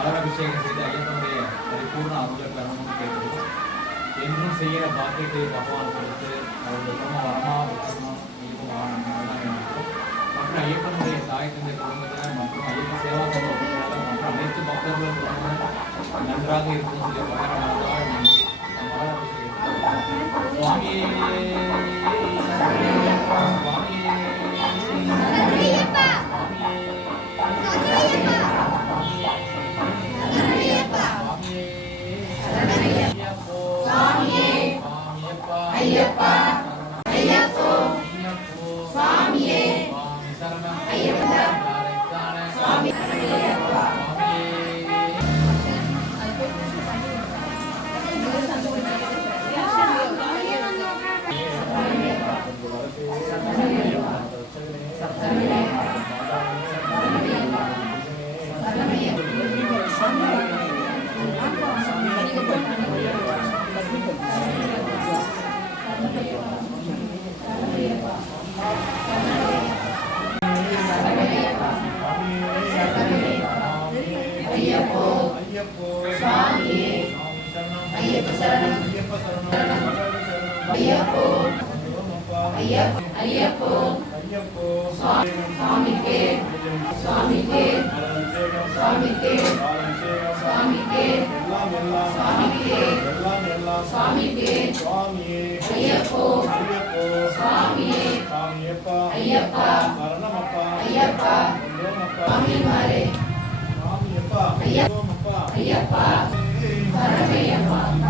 மலர் அபிஷேகம் செய்து ஐயப்பனுடைய பரிபூர்ண அமுத கரணமும் கேட்கிறோம் என்றும் செய்கிற பாக்கியத்தை பகவான் கொடுத்து அவருடைய குடும்ப வரமா உத்தமம் இதுவும் வாழணும். மற்றும் ஐயப்பனுடைய தாய் தந்தை குடும்பத்தினர் மற்றும் ஐயப்ப சேவா சங்க உறுப்பினர்கள் மற்றும் அனைத்து பக்தர்களும் குடும்பமும் நன்றாக இருக்கும் சொல்லி பகவான் நன்றி சுவாமியே சுவாமியே ஐயப்போ ஐயப்போ ஐயப்போ. ஐயப்போ.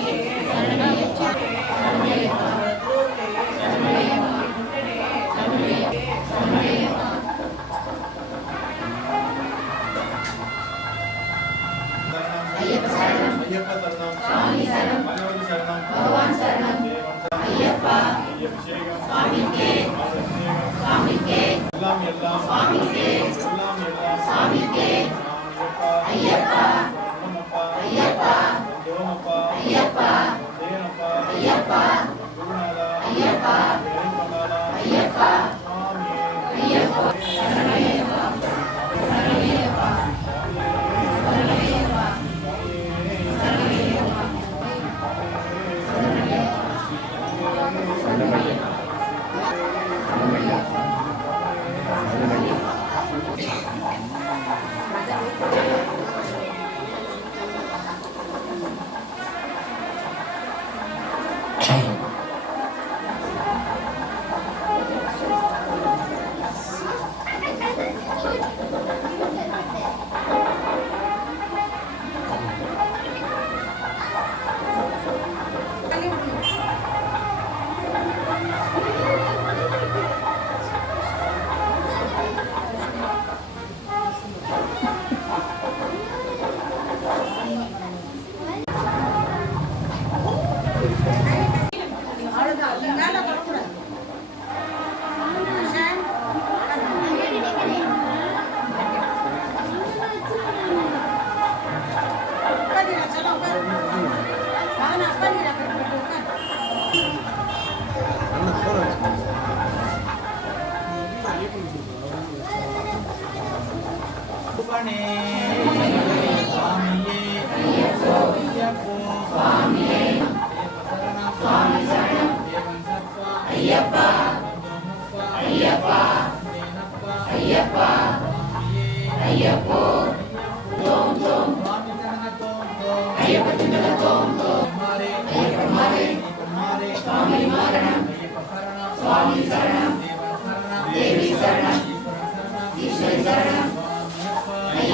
Yeah. change.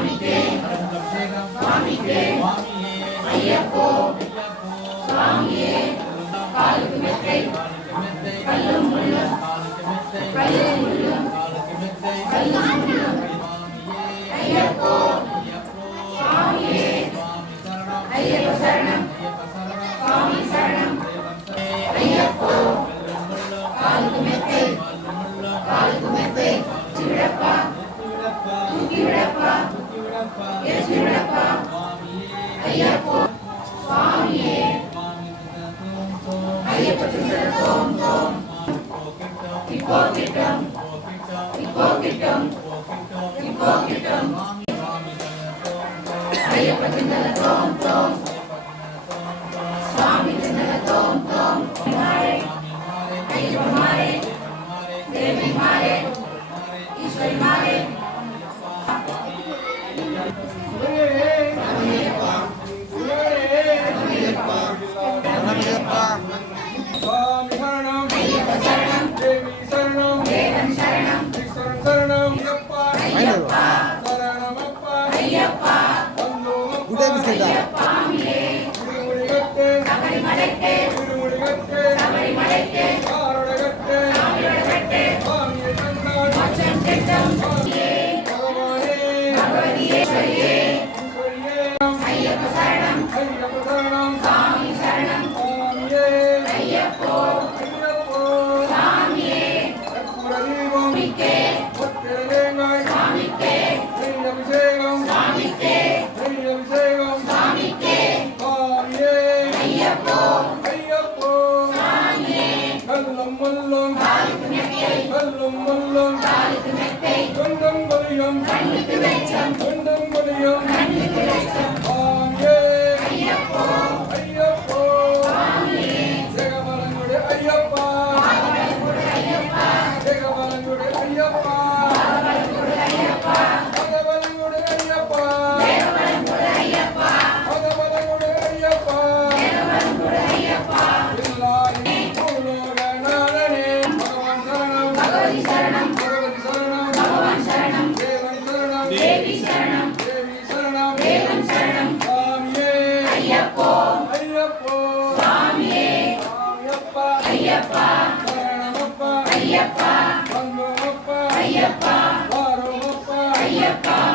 Swami Day. Swami Day. Bahia, Bahia.